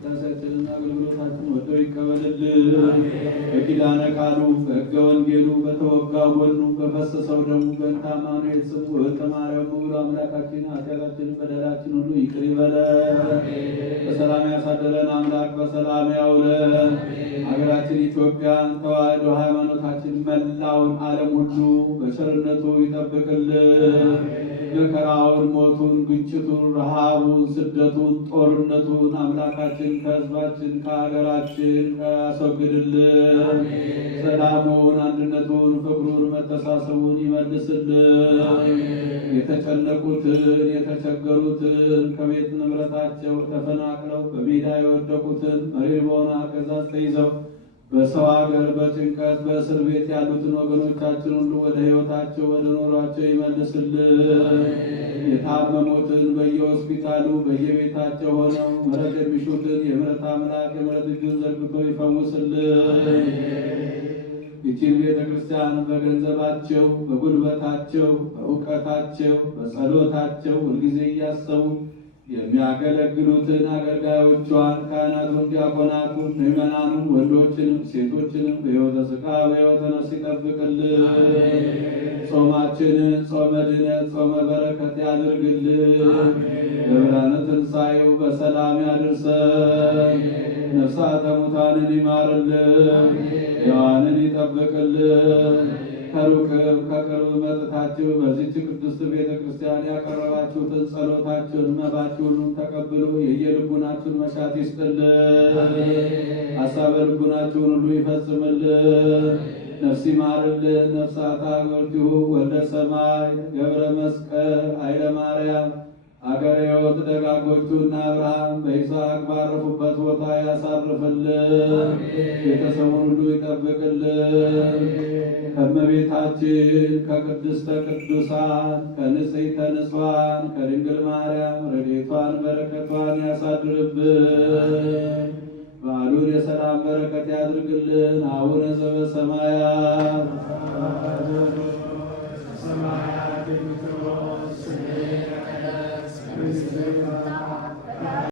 ቅዳሴያችንን አገልግሎታችን ወዶ ይቀበልልን። በኪዳነ ቃሉ በሕገ ወንጌሉ በተወጋው ጎኑ በፈሰሰው ደሙ በእንተ አማኑኤል ስሙ በእንተ ማርያም ብሎ አምላካችን ኃጢአታችንን በደላችን ሁሉ ይቅር ይበለን። በሰላም ያሳደረን አምላክ በሰላም ያውለን። ሀገራችን ኢትዮጵያን ተዋሕዶ ሃይማኖታችን መላውን ዓለም ሁሉ በቸርነቱ ይጠብቅልን። መከራውን፣ ሞቱን፣ ግጭቱን፣ ረሃቡን፣ ስደቱን፣ ጦርነቱን አምላካችን ከሕዝባችን ከሀገራችን ያስወግድልን። ሰላሙን፣ አንድነቱን፣ ፍቅሩን፣ መተሳሰቡን ይመልስልን። የተጨነቁትን የተቸገሩትን ከቤት ንብረታቸው ተፈናቅለው በሜዳ የወደቁትን መሪር በሆነ አገዛዝ ተይዘው በሰው ሀገር በጭንቀት በእስር ቤት ያሉትን ወገኖቻችን ሁሉ ወደ ሕይወታቸው ወደ ኖሯቸው ይመልስልን። የታመሙትን በየሆስፒታሉ በየቤታቸው ሆነው ምሕረት የሚሹትን የምሕረት አምላክ የምሕረት እጁን ዘርግቶ ይፈውስልን። ይህችን ቤተ ክርስቲያን በገንዘባቸው በጉልበታቸው በእውቀታቸው በጸሎታቸው ሁልጊዜ እያሰቡ የሚያገለግሉትን አገልጋዮቿን ካህናቱን፣ ዲያቆናቱን፣ ምዕመናኑን ወንዶችንም ሴቶችንም በሕይወተ ሥጋ በሕይወተ ነፍስ ይጠብቅልን። ጾማችንን ጾመ ድነት ጾመ በረከት ያድርግልን። ለብርሃነ ትንሣኤው በሰላም ያድርሰን። ነፍሳተ ሙታንን ይማርልን። ሕያዋንን ይጠብቅልን። ከሩቅም ከቅርብ መጥታችሁ በዚህች ቅድስት ቤተ ክርስቲያን ያቀረባችሁትን ጸሎታችሁን መባችሁን ተቀብሎ የየልቡናችሁን መሻት ይስጥልን። ሐሳበ ልቡናችሁን ሁሉ ይፈጽምልን። ነፍስ ይማርልን። ነፍሳት አግብርቲሁ ወልደ ሰማይ ገብረ መስቀል ኃይለ ማርያም አገረ ሕይወት ደጋጎቹና አብርሃም በይስሐቅ ባረፉበት ቦታ ያሳርፍልን። ቤተሰቡን ሁሉ ይጠብቅልን። ከእመቤታችን ከቅድስተ ቅዱሳን ከንጽሕተ ንጹሐን ከድንግል ማርያም ረድኤቷን በረከቷን ያሳድርብን። በዓሉን የሰላም በረከት ያድርግልን። አቡነ ዘበሰማያት